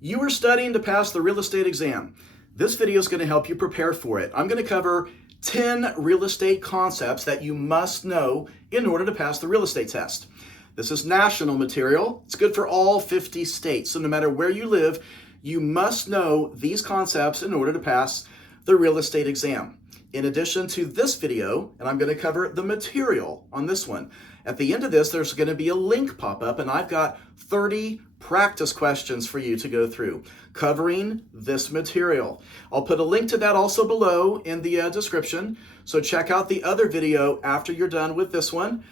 You are studying to pass the real estate exam. This video is going to help you prepare for it. I'm going to cover 10 real estate concepts that you must know in order to pass the real estate test. This is national material. It's good for all 50 states. So no matter where you live, you must know these concepts in order to pass the real estate exam. In addition to this video, and I'm going to cover the material on this one. At the end of this, there's going to be a link pop up, and I've got 30 practice questions for you to go through covering this material. I'll put a link to that also below in the description, so check out the other video after you're done with this one.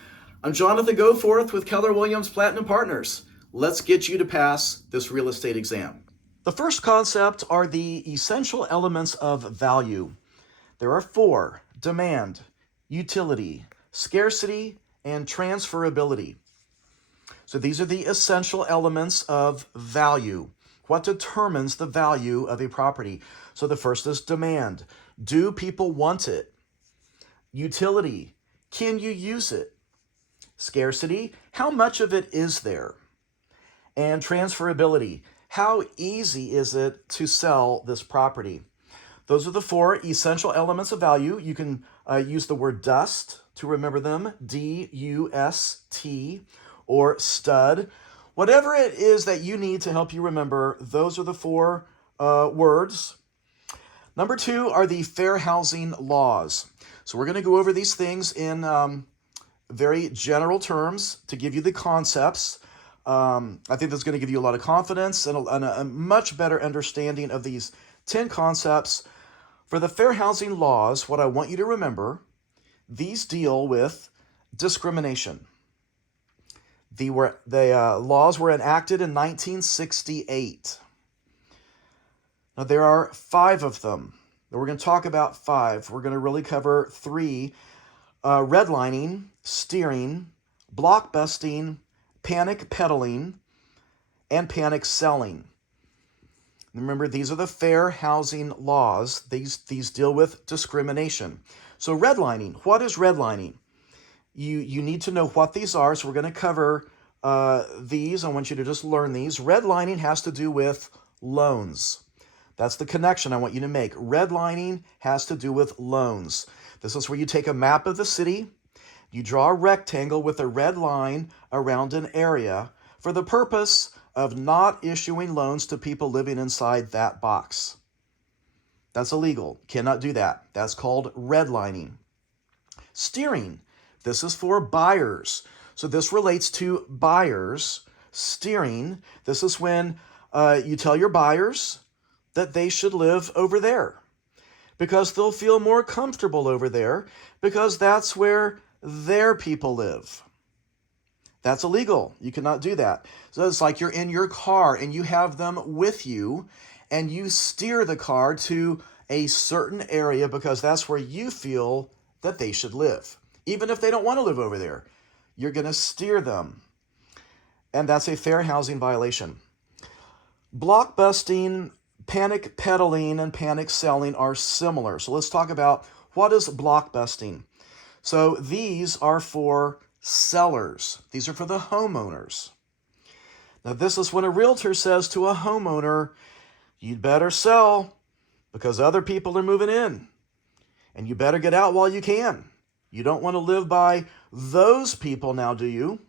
I'm Jonathan Goforth with Keller Williams Platinum Partners. Let's get you to pass this real estate exam. The first concept are the essential elements of value. There are 4: demand, utility, scarcity, and transferability. So these are the essential elements of value. What determines the value of a property? So the first is demand. Do people want it? Utility. Can you use it? Scarcity. How much of it is there? And transferability. How easy is it to sell this property? Those are the 4 essential elements of value. You can use the word DUST to remember them, D-U-S-T, or STUD. Whatever it is that you need to help you remember, those are the 4 words. Number 2 are the fair housing laws. So we're going to go over these things in very general terms to give you the concepts. I think that's going to give you a lot of confidence and a much better understanding of these 10 concepts. For the fair housing laws, what I want you to remember, these deal with discrimination. The laws were enacted in 1968. Now, there are 5 of them. We're going to talk about 5. We're going to really cover 3: redlining, steering, blockbusting, panic peddling, and panic selling. Remember, these are the fair housing laws. These deal with discrimination. So redlining, what is redlining? You need to know what these are, so we're going to cover these. I want you to just learn these. Redlining has to do with loans. That's the connection I want you to make. Redlining has to do with loans. This is where you take a map of the city, you draw a rectangle with a red line around an area for the purpose of not issuing loans to people living inside that box. That's illegal. Cannot do that. That's called redlining. Steering. This is for buyers. So this relates to buyers. Steering. This is when you tell your buyers that they should live over there because they'll feel more comfortable over there because that's where their people live. That's illegal. You cannot do that. So it's like you're in your car and you have them with you and you steer the car to a certain area because that's where you feel that they should live. Even if they don't want to live over there, you're going to steer them. And that's a fair housing violation. Blockbusting, panic peddling, and panic selling are similar. So let's talk about what is blockbusting. So these are for sellers. These are for the homeowners. Now, this is when a realtor says to a homeowner, you'd better sell because other people are moving in. And you better get out while you can. You don't want to live by those people now, do you?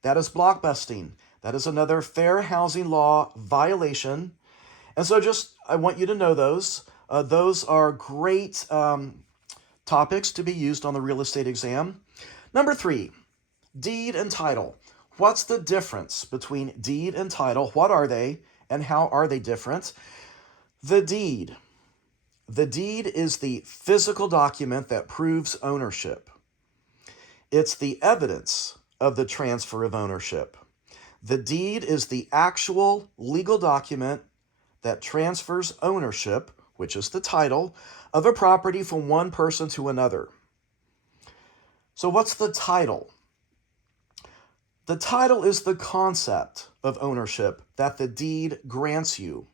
That is blockbusting. That is another fair housing law violation. And so I want you to know those. Those are great topics to be used on the real estate exam. Number 3, deed and title. What's the difference between deed and title? What are they and how are they different? The deed. The deed is the physical document that proves ownership. It's the evidence of the transfer of ownership. The deed is the actual legal document that transfers ownership, which is the title, of a property from one person to another. So what's the title? The title is the concept of ownership that the deed grants you.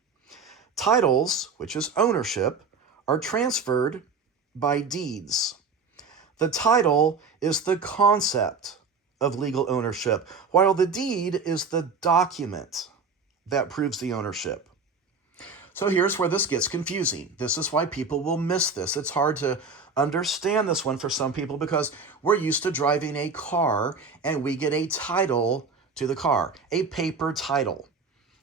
Titles, which is ownership, are transferred by deeds. The title is the concept of legal ownership, while the deed is the document that proves the ownership. So here's where this gets confusing. This is why people will miss this. It's hard to understand this one for some people because we're used to driving a car and we get a title to the car, a paper title.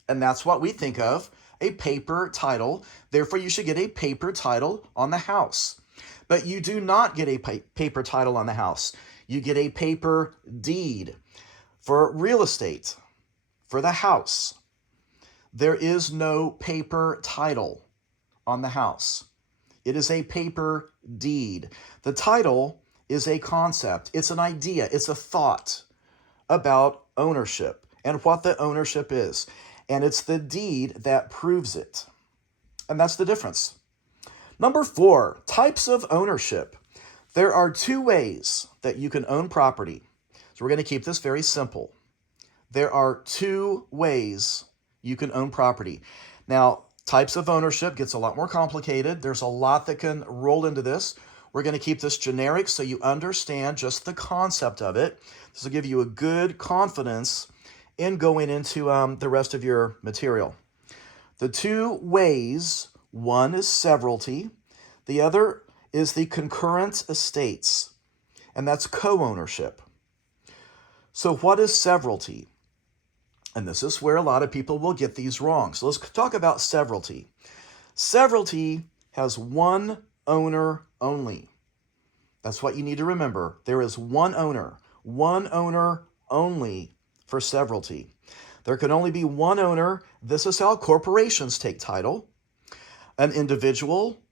And that's what we think of, a paper title. Therefore, you should get a paper title on the house. But you do not get a paper title on the house. You get a paper deed for real estate, for the house. There is no paper title on the house. It is a paper deed. The title is a concept. It's an idea. It's a thought about ownership and what the ownership is. And it's the deed that proves it. And that's the difference. Number 4, types of ownership. There are 2 ways that you can own property. So we're going to keep this very simple. There are 2 ways you can own property. Now, types of ownership gets a lot more complicated. There's a lot that can roll into this. We're going to keep this generic so you understand just the concept of it. This will give you a good confidence in going into the rest of your material. The 2 ways, one is severalty, the other is the concurrent estates, and that's co-ownership. So what is severalty? And this is where a lot of people will get these wrong. So let's talk about severalty. Severalty has one owner only. That's what you need to remember. There is one owner only for severalty. There can only be one owner. This is how corporations take title. An individual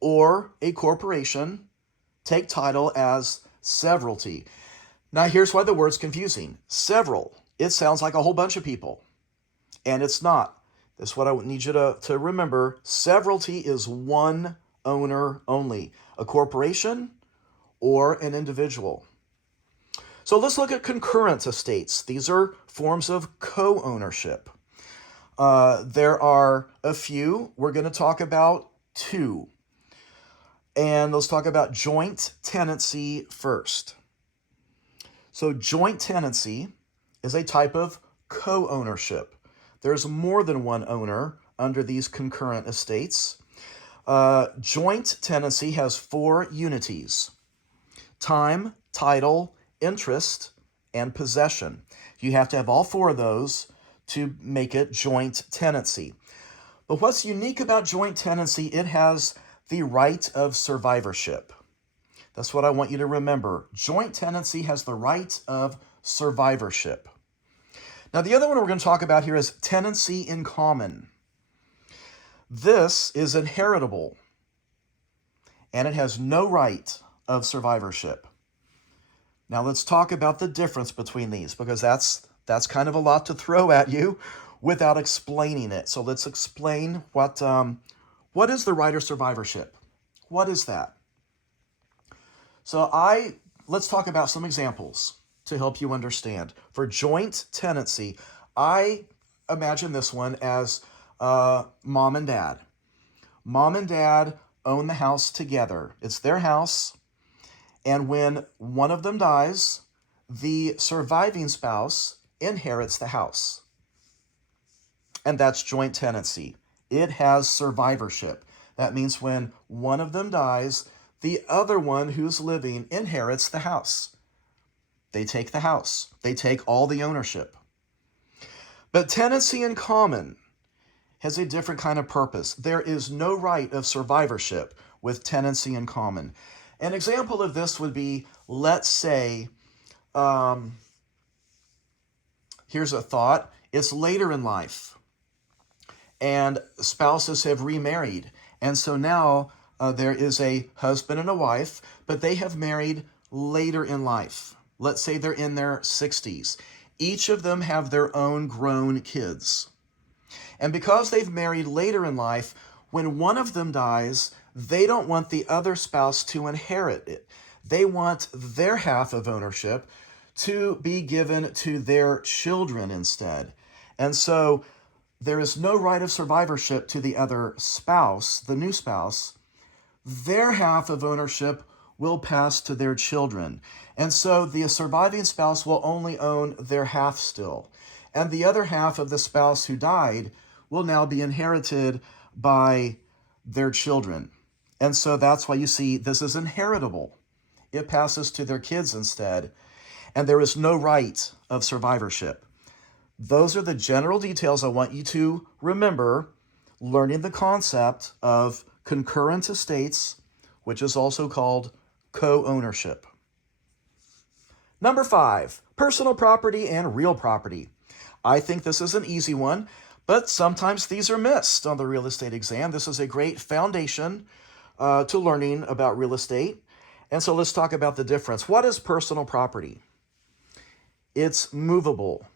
or a corporation take title as severalty. Now here's why the word's confusing. Several. It sounds like a whole bunch of people, and it's not. That's what I need you to remember. Severalty is one owner only, a corporation or an individual. So let's look at concurrent estates. These are forms of co-ownership. There are a few. We're going to talk about 2. And let's talk about joint tenancy first. So joint tenancy is a type of co-ownership. There's more than one owner under these concurrent estates. Joint tenancy has 4 unities: time, title, interest, and possession. You have to have all 4 of those to make it joint tenancy. But what's unique about joint tenancy, it has the right of survivorship. That's what I want you to remember. Joint tenancy has the right of survivorship. Now, the other one we're going to talk about here is tenancy in common. This is inheritable, and it has no right of survivorship. Now, let's talk about the difference between these, because that's kind of a lot to throw at you without explaining it. So let's explain what is the right of survivorship? What is that? So let's talk about some examples to help you understand. For joint tenancy, I imagine this one as mom and dad. Mom and dad own the house together. It's their house. And when one of them dies, the surviving spouse inherits the house. And that's joint tenancy. It has survivorship. That means when one of them dies, the other one who's living inherits the house. They take the house. They take all the ownership. But tenancy in common has a different kind of purpose. There is no right of survivorship with tenancy in common. An example of this would be, let's say, here's a thought. It's later in life, and spouses have remarried. And so now there is a husband and a wife, but they have married later in life. Let's say they're in their 60s. Each of them have their own grown kids. And because they've married later in life, when one of them dies, they don't want the other spouse to inherit it. They want their half of ownership to be given to their children instead. And so there is no right of survivorship to the other spouse, the new spouse. Their half of ownership will pass to their children. And so the surviving spouse will only own their half still. and the other half of the spouse who died will now be inherited by their children. And so that's why you see this is inheritable. It passes to their kids instead, and there is no right of survivorship. Those are the general details I want you to remember, learning the concept of concurrent estates, which is also called co-ownership. Number 5, personal property and real property. I think this is an easy one, but sometimes these are missed on the real estate exam. This is a great foundation to learning about real estate. And so let's talk about the difference. What is personal property? It's movable.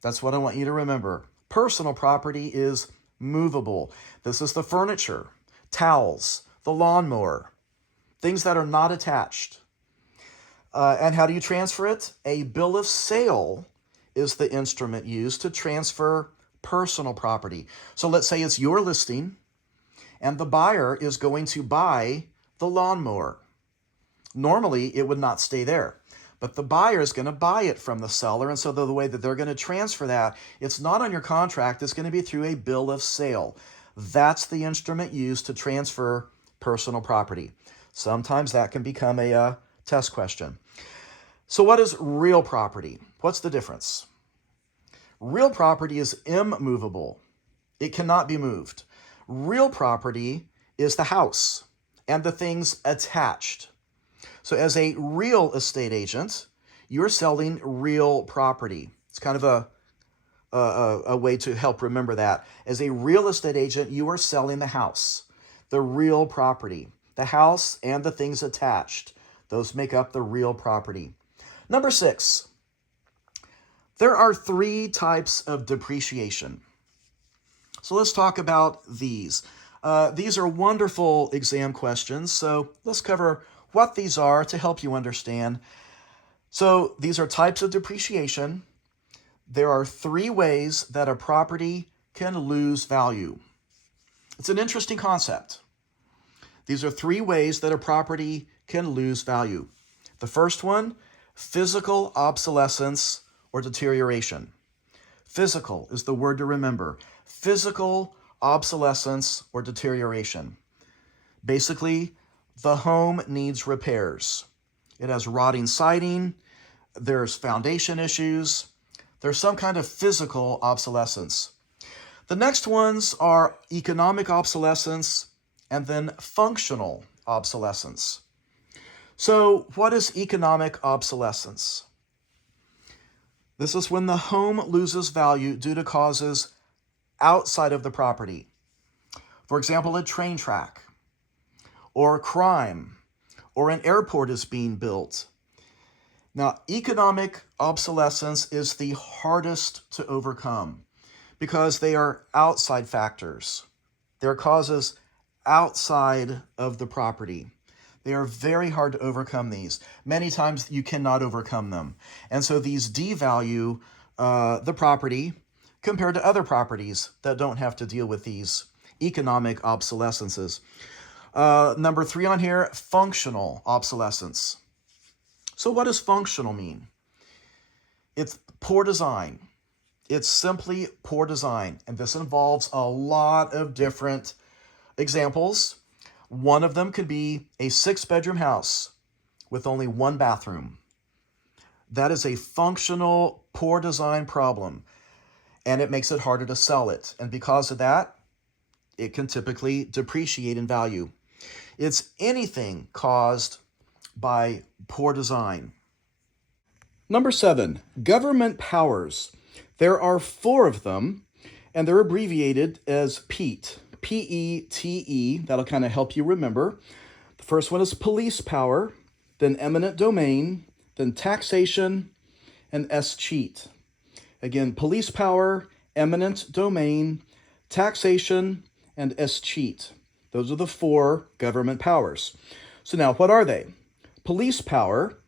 That's what I want you to remember. Personal property is movable. This is the furniture, towels, the lawnmower, things that are not attached. And how do you transfer it? A bill of sale is the instrument used to transfer personal property. So let's say it's your listing, and the buyer is going to buy the lawnmower. Normally, it would not stay there, but the buyer is going to buy it from the seller, and so the way that they're going to transfer that, it's not on your contract, it's going to be through a bill of sale. That's the instrument used to transfer personal property. Sometimes that can become a test question. So what is real property? What's the difference? Real property is immovable. It cannot be moved. Real property is the house and the things attached. So as a real estate agent, you're selling real property. It's kind of a way to help remember that. As a real estate agent, you are selling the house, the real property, the house and the things attached. Those make up the real property. Number 6, there are 3 types of depreciation. So let's talk about these. These are wonderful exam questions, so let's cover what these are to help you understand. So these are types of depreciation. There are 3 ways that a property can lose value. It's an interesting concept. These are 3 ways that a property can lose value. The first one, physical obsolescence or deterioration. Physical is the word to remember. Physical obsolescence or deterioration. Basically, the home needs repairs. It has rotting siding, there's foundation issues, there's some kind of physical obsolescence. The next ones are economic obsolescence and then functional obsolescence. So what is economic obsolescence? This is when the home loses value due to causes outside of the property. For example, a train track, or crime, or an airport is being built. Now, economic obsolescence is the hardest to overcome because they are outside factors. They're causes outside of the property. They are very hard to overcome these. Many times you cannot overcome them. And so these devalue the property compared to other properties that don't have to deal with these economic obsolescences. Number 3 on here, functional obsolescence. So what does functional mean? It's poor design. It's simply poor design. And this involves a lot of different examples. One of them could be a 6-bedroom house with only 1 bathroom. That is a functional poor design problem, and it makes it harder to sell it. And because of that, it can typically depreciate in value. It's anything caused by poor design. Number 7, government powers. There are 4 of them, and they're abbreviated as PETE. P-E-T-E. That'll kind of help you remember. The first one is police power, then eminent domain, then taxation, and escheat. Again, police power, eminent domain, taxation, and escheat. Those are the 4 government powers. So now, what are they? Police power,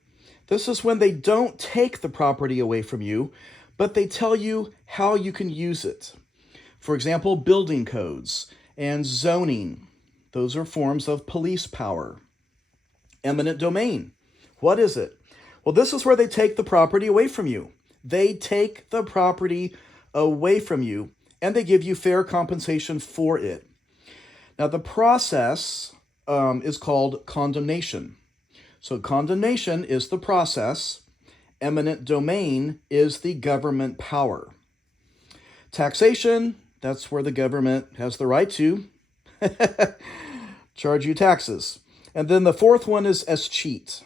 this is when they don't take the property away from you, but they tell you how you can use it. For example, building codes and zoning. Those are forms of police power. Eminent domain. What is it? Well, this is where they take the property away from you. They take the property away from you and they give you fair compensation for it. Now, the process is called condemnation. So condemnation is the process. Eminent domain is the government power. Taxation, that's where the government has the right to charge you taxes. And then the fourth one is escheat.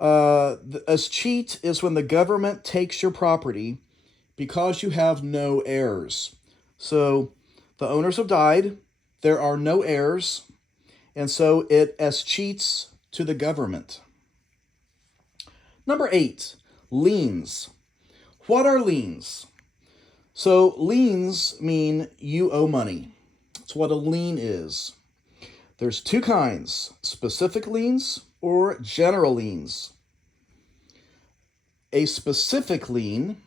Escheat is when the government takes your property because you have no heirs. So the owners have died, there are no heirs, and so it escheats to the government. Number 8, liens. What are liens? So liens mean you owe money. That's what a lien is. There's two kinds, specific liens or general liens. A specific lien,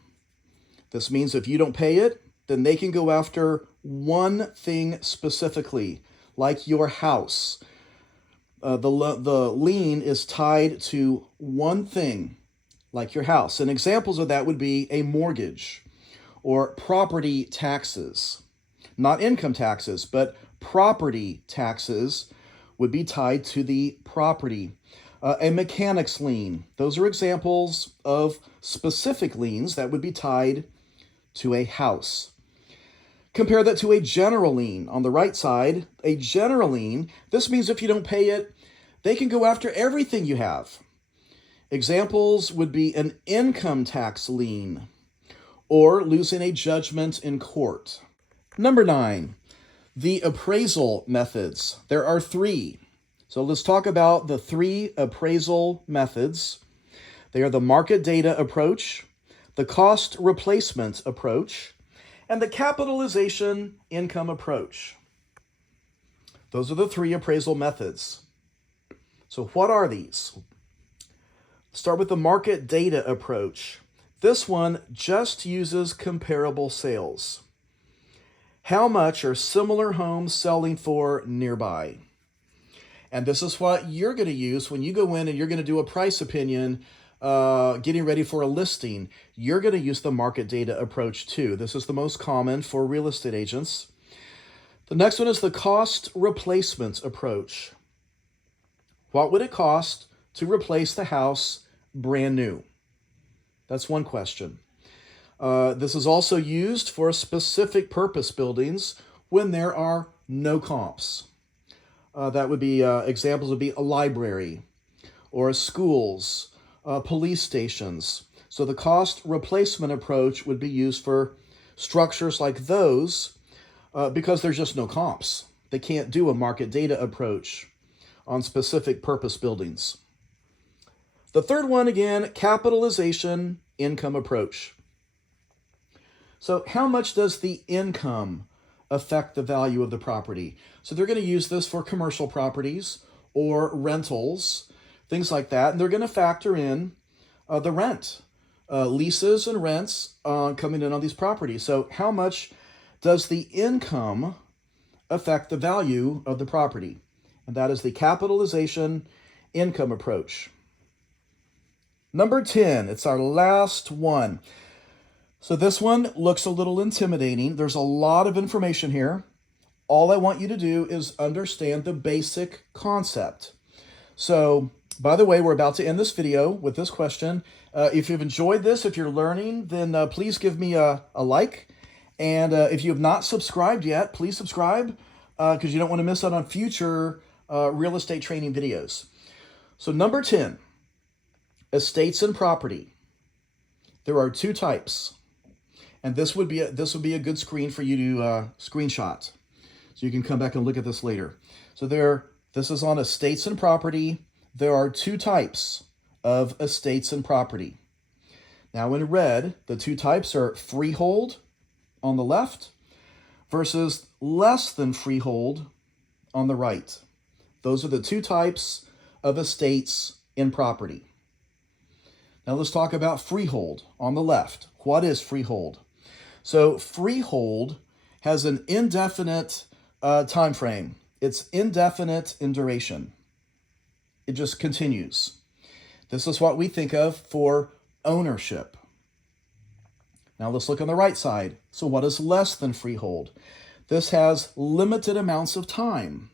this means if you don't pay it, then they can go after one thing specifically, like your house. The lien is tied to one thing, like your house. And examples of that would be a mortgage or property taxes. Not income taxes, but property taxes would be tied to the property. A mechanic's lien. Those are examples of specific liens that would be tied to a house. Compare that to a general lien. On the right side, a general lien, this means if you don't pay it, they can go after everything you have. Examples would be an income tax lien or losing a judgment in court. Number 9, the appraisal methods. There are 3. So let's talk about the 3 appraisal methods. They are the market data approach, the cost replacement approach, and the capitalization income approach. Those are the 3 appraisal methods. So what are these? Start with the market data approach. This one just uses comparable sales. How much are similar homes selling for nearby? And this is what you're going to use when you go in and you're going to do a price opinion, getting ready for a listing. You're going to use the market data approach too. This is the most common for real estate agents. The next one is the cost replacement approach. What would it cost to replace the house brand new? That's one question. This is also used for specific purpose buildings when there are no comps. That would be, examples would be a library or schools, police stations. So the cost replacement approach would be used for structures like those because there's just no comps. They can't do a market data approach on specific purpose buildings. The third one, again, capitalization income approach. So how much does the income affect the value of the property? So they're going to use this for commercial properties or rentals, things like that. And they're going to factor in the rent, leases and rents coming in on these properties. So how much does the income affect the value of the property? And that is the capitalization income approach. Number 10, it's our last one. So this one looks a little intimidating. There's a lot of information here. All I want you to do is understand the basic concept. So, by the way, we're about to end this video with this question. If you've enjoyed this, if you're learning, then please give me a like. And if you have not subscribed yet, please subscribe because you don't want to miss out on future real estate training videos. So number 10, estates and property. There are 2 types. And this would be a good screen for you to screenshot. So you can come back and look at this later. So this is on estates and property. There are 2 types of estates and property. Now in red, the 2 types are freehold on the left versus less than freehold on the right. Those are the 2 types of estates in property. Now let's talk about freehold on the left. What is freehold? So freehold has an indefinite time frame. It's indefinite in duration. It just continues. This is what we think of for ownership. Now let's look on the right side. So what is less than freehold? This has limited amounts of time.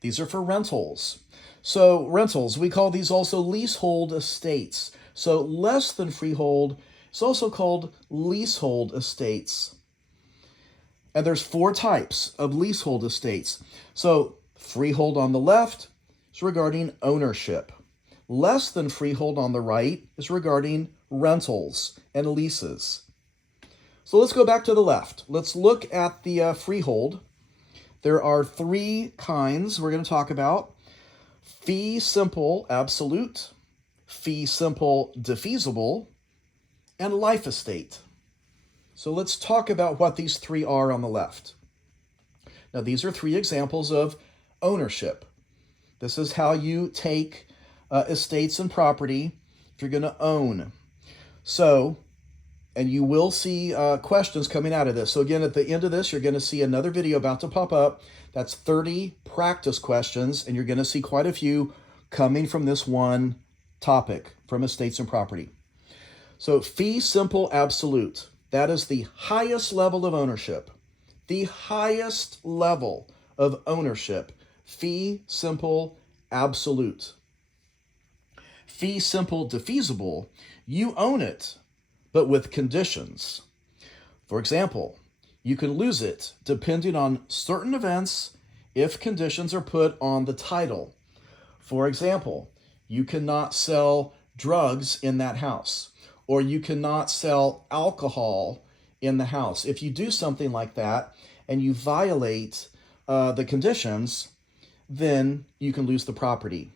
These are for rentals. So rentals, we call these also leasehold estates. So less than freehold is also called leasehold estates. And there's 4 types of leasehold estates. So freehold on the left is regarding ownership. Less than freehold on the right is regarding rentals and leases. So let's go back to the left. Let's look at the freehold. There are 3 kinds we're going to talk about. Fee simple absolute, fee simple defeasible, and life estate. So let's talk about what these 3 are on the left. Now these are 3 examples of ownership. This is how you take estates and property if you're going to own. So, and you will see questions coming out of this. So again, at the end of this, you're going to see another video about to pop up. That's 30 practice questions, and you're going to see quite a few coming from this one topic, from estates and property. So fee simple absolute, that is the highest level of ownership. The highest level of ownership, fee simple absolute. Fee simple defeasible, you own it, but with conditions. For example, you can lose it depending on certain events if conditions are put on the title. For example, you cannot sell drugs in that house, or you cannot sell alcohol in the house. If you do something like that and you violate the conditions, then you can lose the property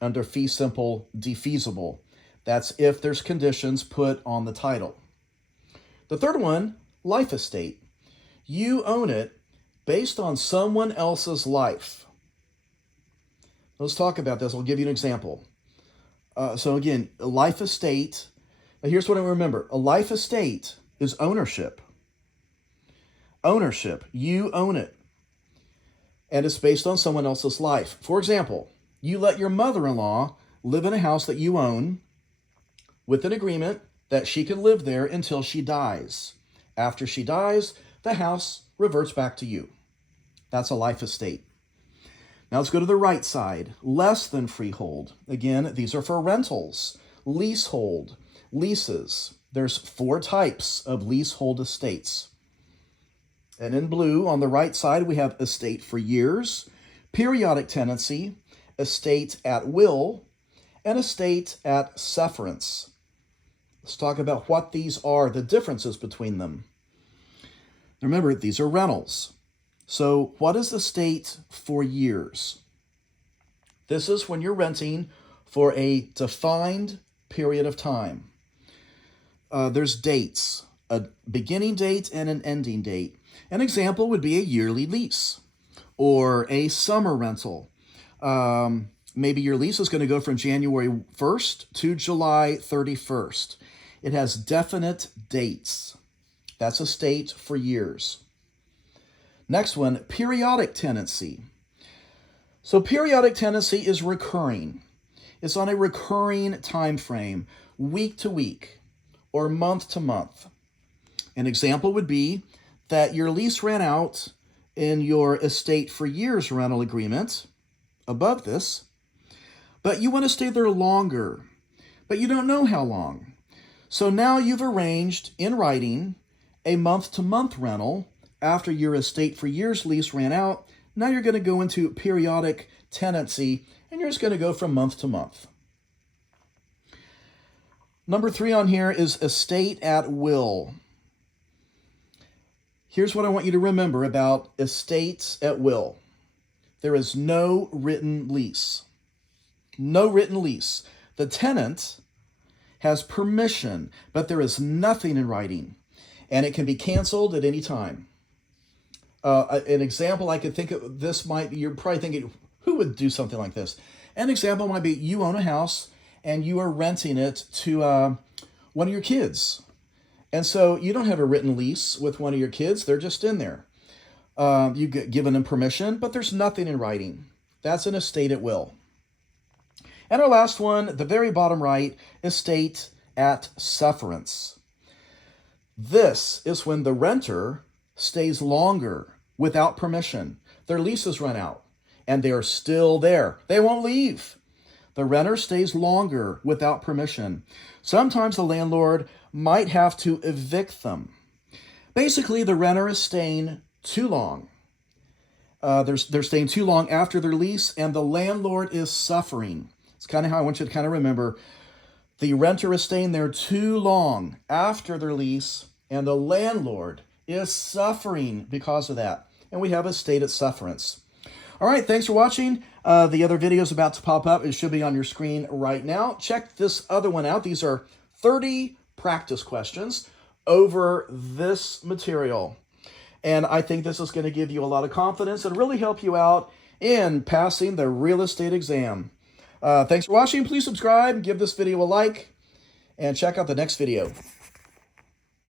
under fee simple defeasible. That's if there's conditions put on the title. The third one, life estate. You own it based on someone else's life. Let's talk about this. I'll give you an example. So again, a life estate. Now here's what I remember. A life estate is ownership. Ownership. You own it. And it's based on someone else's life. For example, you let your mother-in-law live in a house that you own with an agreement that she can live there until she dies. After she dies, the house reverts back to you. That's a life estate. Now let's go to the right side. Less than freehold. Again, these are for rentals. Leasehold. Leases. There's 4 types of leasehold estates. And in blue, on the right side, we have estate for years, periodic tenancy, estate at will, and estate at sufferance. Let's talk about what these are, the differences between them. Remember, these are rentals. So what is estate for years? This is when you're renting for a defined period of time. There's dates, a beginning date and an ending date. An example would be a yearly lease or a summer rental. Maybe your lease is going to go from January 1st to July 31st. It has definite dates. That's estate for years. Next one, periodic tenancy. So periodic tenancy is recurring. It's on a recurring time frame, week to week or month to month. An example would be that your lease ran out in your estate for years rental agreement above this, but you want to stay there longer, but you don't know how long. So now you've arranged in writing a month-to-month rental after your estate for years lease ran out. Now you're going to go into periodic tenancy, and you're just going to go from month to month. Number 3 on here is estate at will. Here's what I want you to remember about estates at will. There is no written lease. No written lease. The tenant has permission, but there is nothing in writing, and it can be canceled at any time. An example I could think of, this might be, you're probably thinking, who would do something like this? An example might be you own a house and you are renting it to one of your kids. And so you don't have a written lease with one of your kids. They're just in there. You've given them permission, but there's nothing in writing. That's an estate at will. And our last one, the very bottom right, estate at sufferance. This is when the renter stays longer without permission. Their leases run out and they are still there. They won't leave. The renter stays longer without permission. Sometimes the landlord might have to evict them. Basically, the renter is staying too long. They're staying too long after their lease, and the landlord is suffering. It's kind of how I want you to kind of remember. The renter is staying there too long after their lease, and the landlord is suffering because of that. And we have a state of sufferance. All right, thanks for watching. The other video is about to pop up. It should be on your screen right now. Check this other one out. These are 30 practice questions over this material. And I think this is going to give you a lot of confidence and really help you out in passing the real estate exam. Thanks for watching. Please subscribe, give this video a like, and check out the next video.